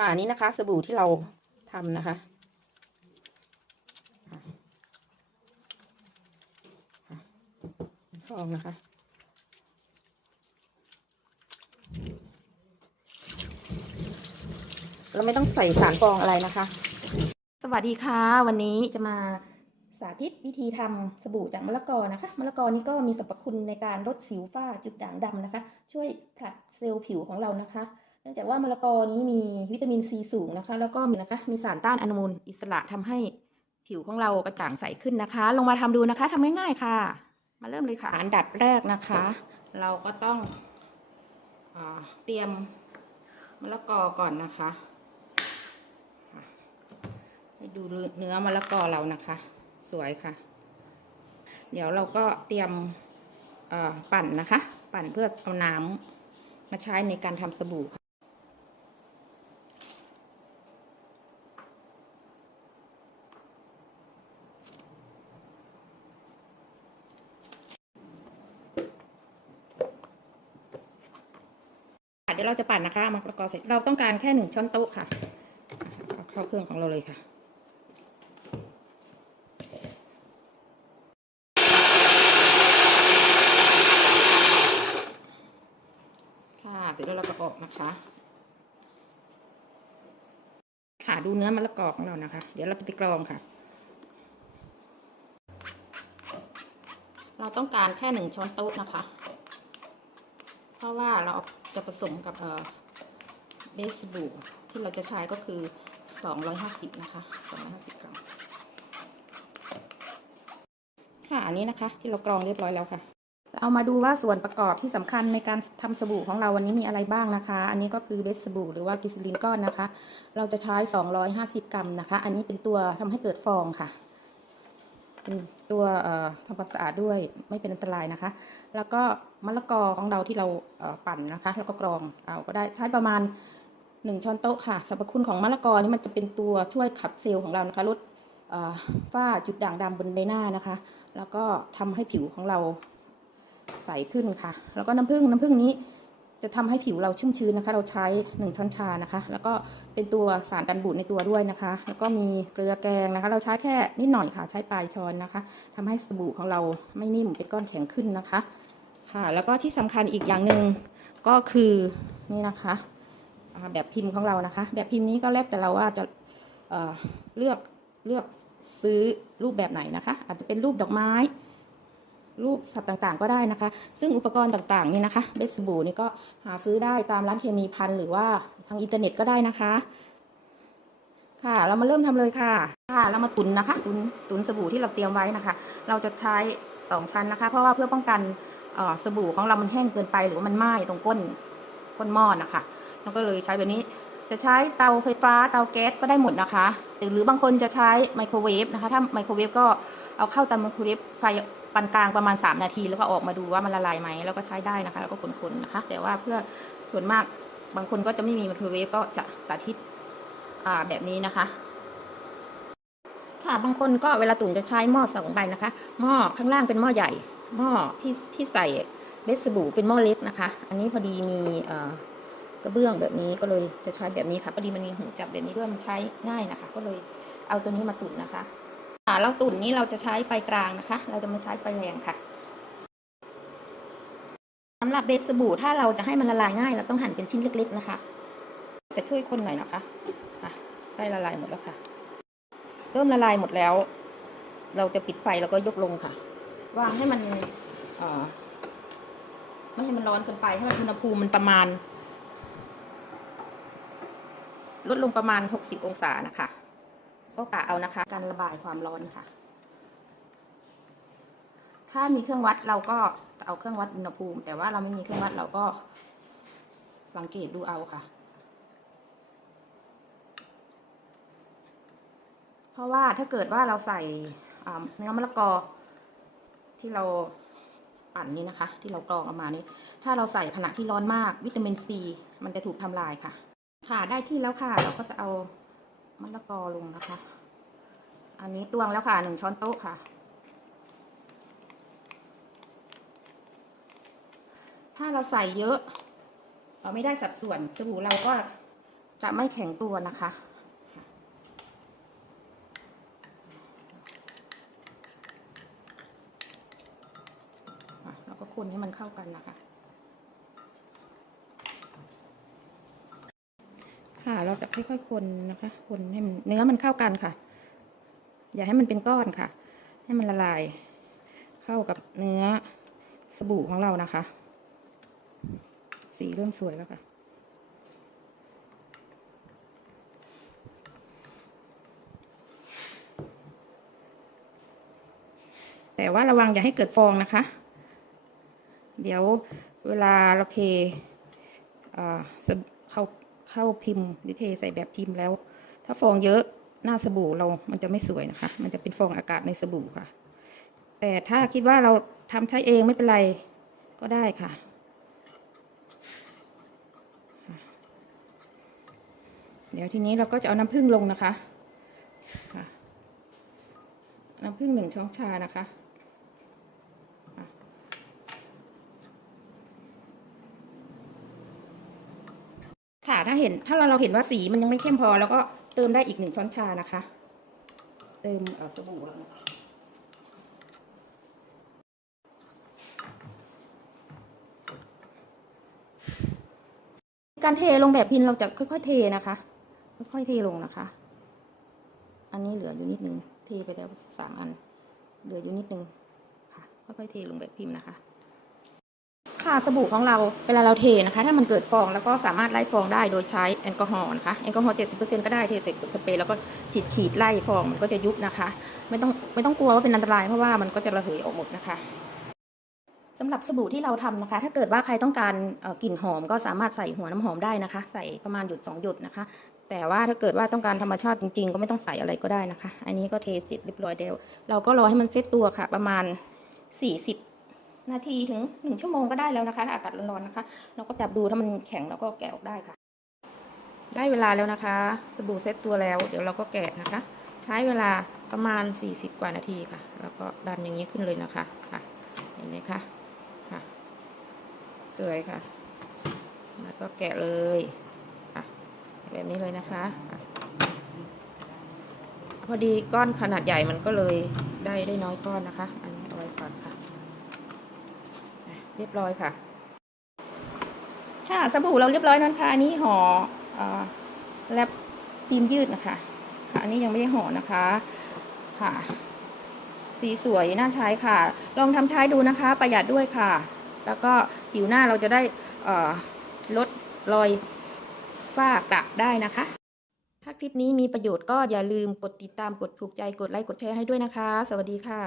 ค่ะนนี้นะคะ สบู่ที่เราทำนะคะ ฟองนะคะ เราไม่ต้องใส่สารฟองอะไรนะคะ สวัสดีค่ะ วันนี้จะมาสาธิตวิธีทำสบู่จากมะละกอนะคะมะละกอนี้ก็มีสรรพคุณในการลดสิวฝ้าจุดด่างดำนะคะ ช่วยผลัดเซลล์ผิวของเรานะคะ นื่องจากว่ามะละกอนี้มีวิตามินซีสูงนะคะ แล้วก็มีนะคะมีสารต้านอนุมูลอิสระทำให้ผิวของเรากระจ่างใสขึ้นนะคะ ลงมาทำดูนะคะทำง่ายๆค่ะ มาเริ่มเลยค่ะ อันดับแรกนะคะ เราก็ต้องอเตรียมมะละกอก่อนนะคะให้ดูเนื้อมะละกอเรานะคะ สวยค่ะ เดี๋ยวเราก็เตรียมปั่นนะคะ ปั่นเพื่อเอาน้ำมาใช้ในการทำสบู่ค่ะ เดี๋ยวเราจะปั่นนะคะมะละกอเสร็จเราต้องการแค่หนึ่งช้อนโต๊ะค่ะเอาเข้าเครื่องของเราเลยค่ะค่ะเสร็จแล้วเราก็ออกนะคะ ค่ะดูเนื้อมะละกอของเรานะคะ เดี๋ยวเราจะไปกรองค่ะ เราต้องการแค่หนึ่งช้อนโต๊ะนะคะ เพราะว่าเรา จะผสมกับเบสบูที่เราจะใช้ก็คือ 250 นะคะ 250 กรัม ค่ะ อันนี้นะคะ ที่เรากรองเรียบร้อยแล้วค่ะ เอามาดูว่าส่วนประกอบที่สำคัญในการทำสบู่ของเราวันนี้มีอะไรบ้างนะคะ อันนี้ก็คือเบสสบู่หรือว่ากิสลินก้อนนะคะ เราจะใช้ 250 กรัมนะคะ อันนี้เป็นตัวทำให้เกิดฟองค่ะ เป็นตัวทำความสะอาดด้วยไม่เป็นอันตรายนะคะ แล้วก็มะละกอของเราที่เราปั่นนะคะ แล้วก็กรองเอาก็ได้ใช้ประมาณ 1 ช้อนโต๊ะค่ะสรรพคุณของมะละกอนี่มันจะเป็นตัวช่วยขับเซลล์ของเรานะคะลดฝ้าจุดด่างดำบนใบหน้านะคะ แล้วก็ทำให้ผิวของเราใสขึ้นค่ะ แล้วก็น้ำผึ้งน้ำผึ้งนี้ จะทำให้ผิวเราชุ่มชื้นนะคะ เราใช้ 1 ช้อนชานะคะ แล้วก็เป็นตัวสารกันบูดในตัวด้วยนะคะ แล้วก็มีเกลือแกงนะคะ เราใช้แค่นิดหน่อยค่ะ ใช้ปลายช้อนนะคะทำให้สบู่ของเราไม่นิ่มเป็นก้อนแข็งขึ้นนะคะ ค่ะ แล้วก็ที่สำคัญอีกอย่างหนึ่งก็คือนี่นะคะแบบพิมพ์ของเรานะคะ แบบพิมพ์นี้ก็แล้วแต่เราว่าจะเเลือกเลือกซื้อรูปแบบไหนนะคะ อาจจะเป็นรูปดอกไม้ รูปสัตว์ต่างๆ ก็ได้นะคะ ซึ่งอุปกรณ์ต่างๆนี่นะคะเบสบูนี่ก็หาซื้อได้ตามร้านเคมีพันหรือว่าทางอินเทอร์เน็ตก็ได้นะคะ ค่ะ เรามาเริ่มทำเลยค่ะ ค่ะ เรามาตุนนะคะ ตุนตุนสบู่ที่เราเตรียมไว้นะคะ เราจะใช้สองชั้นนะคะ เพราะว่าเพื่อป้องกันเอ่อสบู่ของเรามันแห้งเกินไปหรือว่ามันไหม้ตรงก้นก้นหม้อนะคะเราก็เลยใช้แบบนี้จะใช้เตาไฟฟ้าเตาแก๊สก็ได้หมดนะคะ หรือบางคนจะใช้ไมโครเวฟนะคะ ถ้าไมโครเวฟก็เอาเข้าเตาไมโครเวฟไฟ ปานกลางประมาณ 3 นาที แล้วก็ออกมาดูว่ามันละลายไหมแล้วก็ใช้ได้นะคะ แล้วก็คนๆนะคะ แต่ว่าเพื่อส่วนมากบางคนก็จะไม่มีไมโครเวฟก็จะสาธิตแบบนี้นะคะ ค่ะบางคนก็เวลาตุ๋นจะใช้หม้อสองใบนะคะ หม้อข้างล่างเป็นหม้อใหญ่หม้อที่ที่ใส่เบสบู่เป็นหม้อเล็กนะคะ อันนี้พอดีมีกระเบื้องแบบนี้ก็เลยจะใช้แบบนี้ค่ะพอดีมันมีหูจับแบบนี้ด้วยมันใช้ง่ายนะคะ ก็เลยเอาตัวนี้มาตุ๋นนะคะ เราตุ๋นนี้เราจะใช้ไฟกลางนะคะ เราจะไม่ใช้ไฟแรงค่ะสำหรับเบสบู่ถ้าเราจะให้มันละลายง่าย เราต้องหั่นเป็นชิ้นเล็ก ๆ นะคะ จะช่วยคนหน่อยนะคะอะใกล้ละลายหมดแล้วค่ะ เริ่มละลายหมดแล้ว เราจะปิดไฟแล้วก็ยกลงค่ะ วางให้มันไม่ให้มันร้อนเกินไปให้มันอุณหภูมิมันประมาณ ลดลงประมาณ 60 องศานะคะ ก็กะเอานะคะ การระบายความร้อนค่ะ ถ้ามีเครื่องวัดเราก็เอาเครื่องวัดอุณหภูมิ แต่ว่าเราไม่มีเครื่องวัดเราก็สังเกตดูเอาค่ะ เพราะว่าถ้าเกิดว่าเราใส่เนื้อมะละกอที่เราปั่นนี้นะคะ ที่เรากรองออกมานี้ ถ้าเราใส่ขณะที่ร้อนมากวิตามินซีมันจะถูกทำลายค่ะ ค่ะได้ที่แล้วค่ะ เราก็จะเอา มะละกอลงนะคะ อันนี้ตวงแล้วค่ะหนึ่งช้อนโต๊ะค่ะ ถ้าเราใส่เยอะ เราไม่ได้สัดส่วนสบู่เราก็จะไม่แข็งตัวนะคะอะแล้วก็คนให้มันเข้ากันนะคะ ค่ะ เราจะค่อยๆคนนะคะ คนให้มันเนื้อมันเข้ากันค่ะ อย่าให้มันเป็นก้อนค่ะ ให้มันละลาย เข้ากับเนื้อสบู่ของเรานะคะ สีเริ่มสวยแล้วค่ะแต่ว่าระวังอย่าให้เกิดฟองนะคะ เดี๋ยวเวลาเราเทอ่า เข้าพิมพ์หรือเทใส่แบบพิมพ์แล้ว ถ้าฟองเยอะหน้าสบู่เรามันจะไม่สวยนะคะ มันจะเป็นฟองอากาศในสบู่ค่ะ แต่ถ้าคิดว่าเราทำใช้เองไม่เป็นไรก็ได้ค่ะ เดี๋ยวทีนี้เราก็จะเอาน้ำผึ้งลงนะคะค่ะน้ำผึ้งหนึ่งช้อนชานะคะ ค่ะถ้าเห็นถ้าเราเราเห็นว่าสีมันยังไม่เข้มพอ แล้วก็เติมได้อีกหนึ่งช้อนชานะคะ เติมเออสบู่แล้วการเทลงแบบพินเราจะค่อยๆเทนะคะ ค่อยๆเทลงนะคะ อันนี้เหลืออยู่นิดนึง เทไปแล้วสามอัน เหลืออยู่นิดนึงค่ะ ค่อยๆเทลงแบบพิมพ์นะคะ ค่ะสบู่ของเราเวลาเราเทนะคะ ถ้ามันเกิดฟองแล้วก็สามารถไล่ฟองได้โดยใช้แอลกอฮอล์นะคะแอลกอฮอล์เจ็ดสิบเปอร์เซ็นต์ก็ได้เทเสร็จสเปรย์แล้วก็ฉีดฉีดไล่ฟองมันก็จะยุบนะคะ ไม่ต้องไม่ต้องกลัวว่าเป็นอันตรายเพราะว่ามันก็จะระเหยออกหมดนะคะสำหรับสบู่ที่เราทำนะคะ ถ้าเกิดว่าใครต้องการกลิ่นหอมก็สามารถใส่หัวน้ำหอมได้นะคะ ใส่ประมาณหยดสองหยดนะคะ แต่ว่าถ้าเกิดว่าต้องการธรรมชาติจริงๆ ก็ไม่ต้องใส่อะไรก็ได้นะคะ อันนี้ก็เทเสร็จเรียบร้อยแล้วเราก็รอให้มันเซตตัวค่ะ ประมาณสี่สิบ นาทีถึงหนึ่งชั่วโมงก็ได้แล้วนะคะถ้าอากาศร้อนๆนะคะ เราก็จับดูถ้ามันแข็งเราก็แกะออกได้ค่ะ ได้เวลาแล้วนะคะ สบู่เซ็ตตัวแล้ว เดี๋ยวเราก็แกะนะคะ ใช้เวลาประมาณ 40 กว่านาทีค่ะ แล้วก็ดันอย่างนี้ขึ้นเลยนะคะค่ะเห็นไหมคะค่ะ สวยค่ะ แล้วก็แกะเลยค่ะแบบนี้เลยนะคะะพอดีก้อนขนาดใหญ่มันก็เลยได้ได้น้อยก้อนนะคะ อันนี้เอาไว้ก่อนค่ะ เรียบร้อยค่ะ ค่ะสบู่เราเรียบร้อยแล้นะคะอันนี้ห่อเอ่อแลบฟิล์มยืดนะคะ ค่ะ อันนี้ยังไม่ได้ห่อนะคะ ค่ะ สีสวยน่าใช้ค่ะ ลองทำใช้ดูนะคะ ประหยัดด้วยค่ะ แล้วก็ผิวหน้าเราจะได้ลดรอยฝ้ากระได้นะคะ ถ้าคลิปนี้มีประโยชน์ก็อย่าลืมกดติดตามกดถูกใจกดไลค์กดแชร์ให้ด้วยนะคะ สวัสดีค่ะ